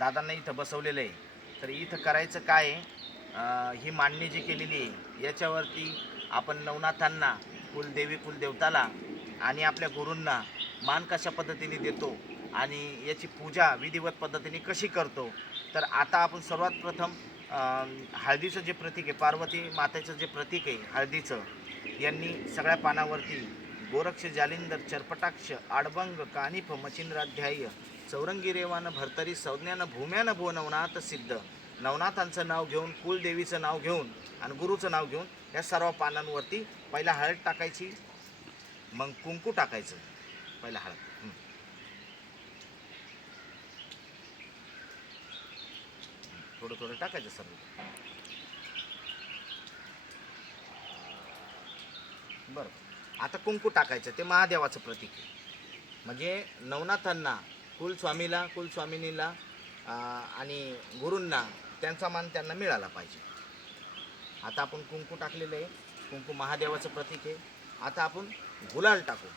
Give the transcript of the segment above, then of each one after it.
दादांना इथं बसवलेलं आहे. तर इथं करायचं काय आहे, ही मांडणी जी केलेली आहे याच्यावरती आपण नवनाथांना, कुलदेवी कुलदेवताला आणि आपल्या गुरूंना मान कशा पद्धतीने देतो आणि याची पूजा विधिवत पद्धतीने कशी करतो. तर आता आपण सर्वात प्रथम हळदीचं जे प्रतीक आहे, पार्वती मातेचं जे प्रतीक आहे हळदीचं, यांनी सगळ्या पानावरती गोरक्ष जालिंदर चर्पटाक्ष आडबंग कानिफ मचिंद्राध्याय चौरंगी रेवानं भरतरी संज्ञानं भूम्यानं भुव नवनाथ सिद्ध. नवनाथांचं नाव घेऊन, कुलदेवीचं नाव घेऊन आणि गुरुचं नाव घेऊन या सर्व पानांवरती पहिला हळद टाकायची, मग कुंकू टाकायचं. पहिला हळद थोडं थोडं टाकायचं सर्व. बरं, आता कुंकू टाकायचं, ते महादेवाचं प्रतीक आहे. म्हणजे नवनाथांना, कुलस्वामीला कुलस्वामिनीला आणि गुरूंना त्यांचा मान त्यांना मिळाला पाहिजे. आता आपण कुंकू टाकलेलं आहे, कुंकू महादेवाचं प्रतीक आहे. आता आपण गुलाल टाकू.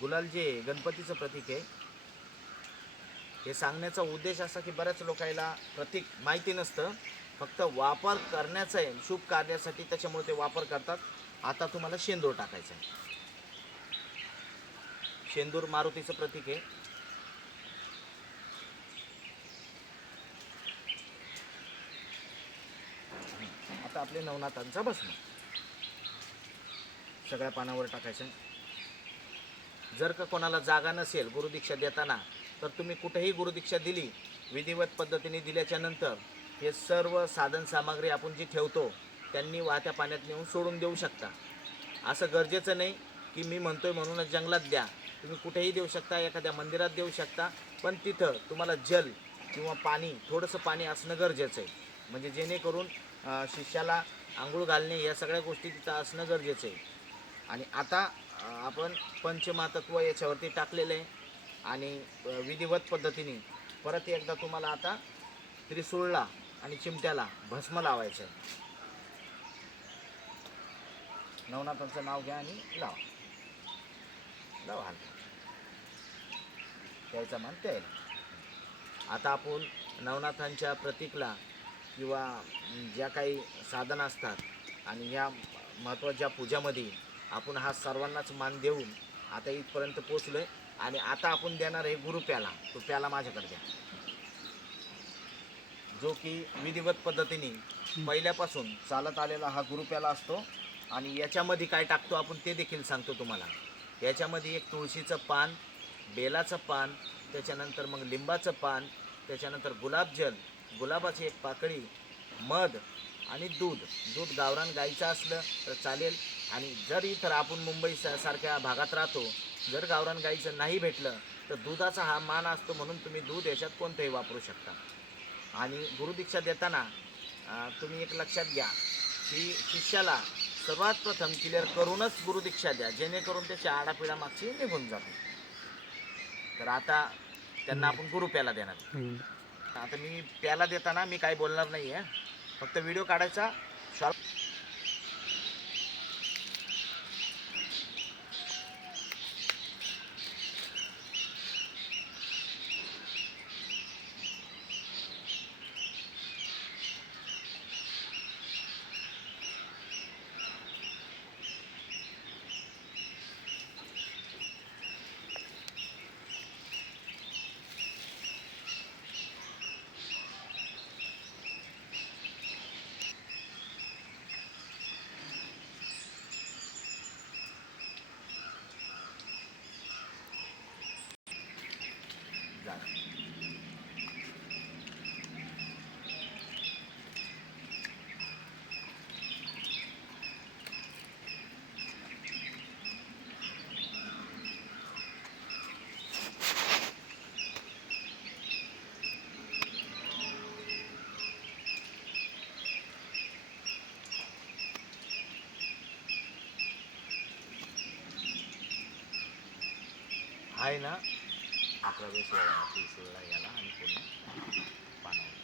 गुलाल जे गणपतीचं प्रतीक आहे. हे सांगण्याचा उद्देश असा की बऱ्याच लोकांना प्रतीक माहिती नसतं, फक्त वापर करण्याचा आहे शुभ कार्यासाठी, त्याच्यामुळे ते वापर करतात. आता तुम्हाला शेंदूर टाकायचं आहे. शेंदूर मारुतीचं प्रतीक आहे. आता आपले नवनाथांचा भस्म सगळ्या पानावर टाकायचं. जर का कोणाला जागा नसेल गुरुदीक्षा देताना, तर तुम्ही कुठेही गुरुदीक्षा दिली, विधिवत पद्धतीने दिल्याच्या नंतर हे सर्व साधन सामग्री आपण जी ठेवतो त्यांनी वाहत्या पाण्यात नेऊन सोडून देऊ शकता. असं गरजेचं नाही की मी म्हणतोय म्हणूनच जंगलात द्या. तुम्ही कुठेही देऊ शकता, एखाद्या मंदिरात देऊ शकता, पण तिथं तुम्हाला जल किंवा पाणी, थोडंसं पाणी असणं गरजेचं आहे. म्हणजे जेणेकरून शिष्याला आंघोळ घालणे या सगळ्या गोष्टी तिथं असणं गरजेचं आहे. आणि आता आपण पंचमातत्व याच्यावरती टाकलेलं आहे आणि विधिवत पद्धतीने परत एकदा तुम्हाला आता त्रिशूळला आणि चिमट्याला भस्म लावायचं आहे. नवनाथांचं नाव घ्या आणि लावा. लावा हलका, त्याचा मान त्याला. आता आपण नवनाथांच्या प्रतीकला किंवा ज्या काही साधना असतात आणि ह्या महत्त्वाच्या पूजामध्ये आपण हा सर्वांनाच मान देऊन आता इथपर्यंत पोचलो आहे. आणि आता आपण देणार आहे गुरु प्याला. तो प्याला माझ्याकडे द्या, जो की विधिवत पद्धतीने पहिल्यापासून चालत आलेला हा गुरु प्याला असतो. आणि याच्यामध्ये काय टाकतो आपण ते देखील सांगतो तुम्हाला. याच्यामध्ये एक तुळशीचं पान, बेलाचं पान, त्याच्यानंतर मग लिंबाचं पान, त्याच्यानंतर गुलाबजल, गुलाबाची एक पाकळी, मध आणि दूध. दूध गावरान गाईचं असलं तर चालेल. आणि जर इतर आपण मुंबई सारख्या भागात राहतो, जर गावरान गाईचं नाही भेटलं तर दुधाचा हा मान असतो, म्हणून तुम्ही दूध याच्यात कोणतंही वापरू शकता. आणि गुरुदीक्षा देताना तुम्ही एक लक्षात घ्या की शिष्याला सर्वात प्रथम क्लिअर करूनच गुरुदीक्षा द्या, जेणेकरून त्याची आडापिडा मागची निघून जाते. तर आता त्यांना आपण गुरु प्याला देणार. आता मी प्याला देताना मी काही बोलणार नाही आहे, फक्त व्हिडिओ काढायचा. आहे ना 11 16 याला आणि पूर्ण पानावर.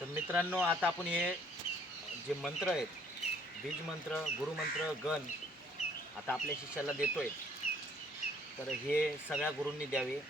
तर मित्रांनो, आता आपण हे जे मंत्र आहेत, बीज मंत्र, गुरुमंत्र, गण, आता आपल्या शिष्याला देतोय. तर हे सगळ्या गुरूंनी द्यावे.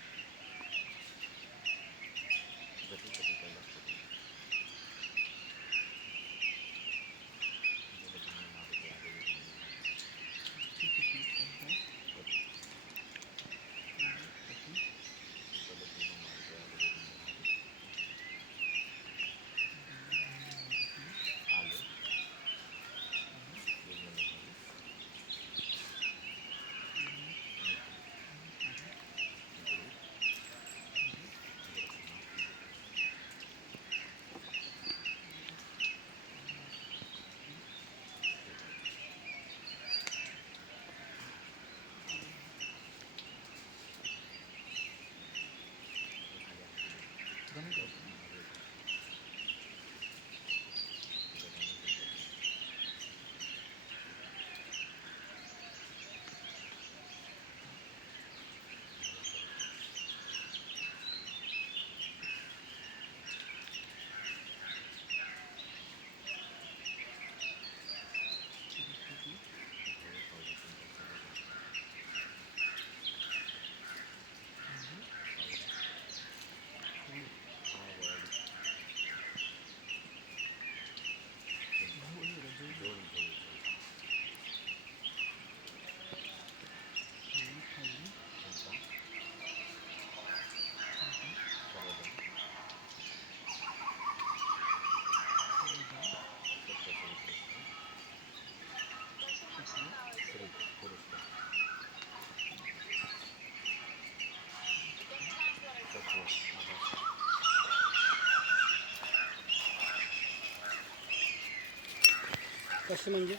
कसे म्हणजे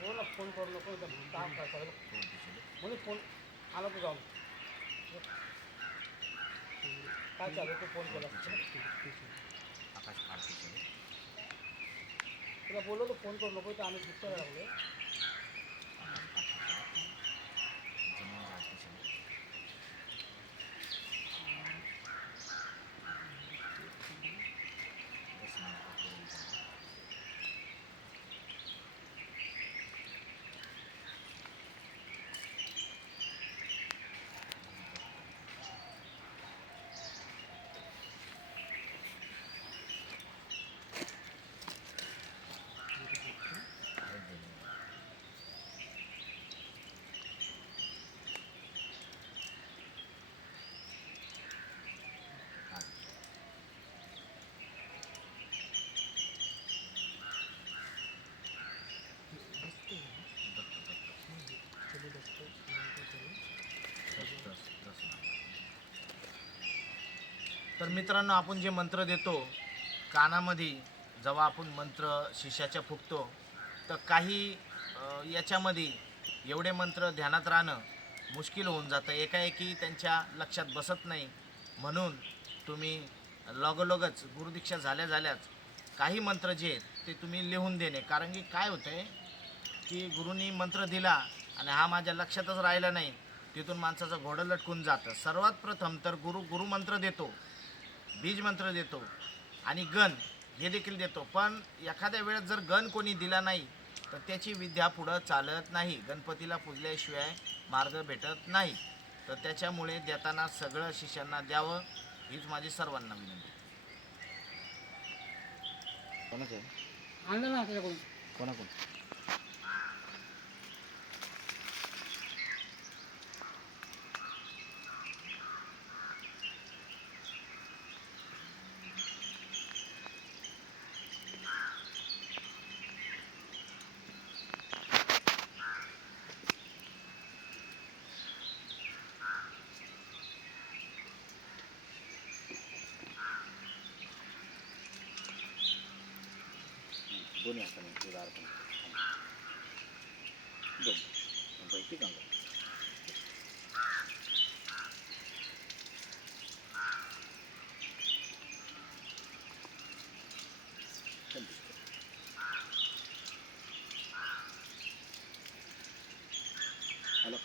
बोला फोन करू नको काम काय म्हणजे फोन आला तर जाऊन काय चालू तू फोन केला तुला बोललो तो फोन करू नको तर आम्ही दुसऱ्या लागलो तर मित्रांनो, आपण जे मंत्र देतो कानामध्ये, जेव्हा आपण मंत्र शिष्याच्या फुकतो, तर काही याच्यामध्ये एवढे मंत्र ध्यानात राहणं मुश्किल होऊन जातं, एकाएकी त्यांच्या लक्षात बसत नाही. म्हणून तुम्ही लगोलगच गुरुदीक्षा झाल्याच काही मंत्र जे आहेत ते तुम्ही लिहून देणे. कारण की काय होतं आहे की गुरुनी मंत्र दिला आणि हा माझ्या लक्षातच राहिला नाही, तिथून माणसाचं घोडं लटकून जातं. सर्वात प्रथम तर गुरुमंत्र देतो, बीज मंत्र देतो आणि गण हे देखील देतो. पण एखाद्या वेळेस जर गण कोणी दिला नाही तर त्याची विद्या पुढं चालत नाही. गणपतीला पूजल्याशिवाय मार्ग भेटत नाही. तर त्याच्यामुळे देताना सगळं शिष्यांना द्यावं, हीच माझी सर्वांना विनंती. कोणाचं आहे? आणलं ना आपल्याकडून कोणाकोण? ठीक आहे अलग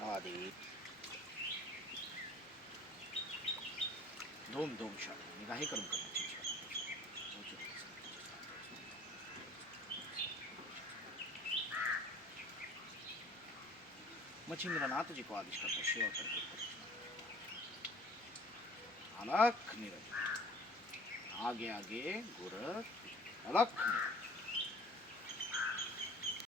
हाँ आदि धूम धूम शांती निगाही कडून करण्याची मच्छिंद्रनाथ जी को आदेश करता शिव अलख निरंजन आगे आगे गुर अलख निरंजन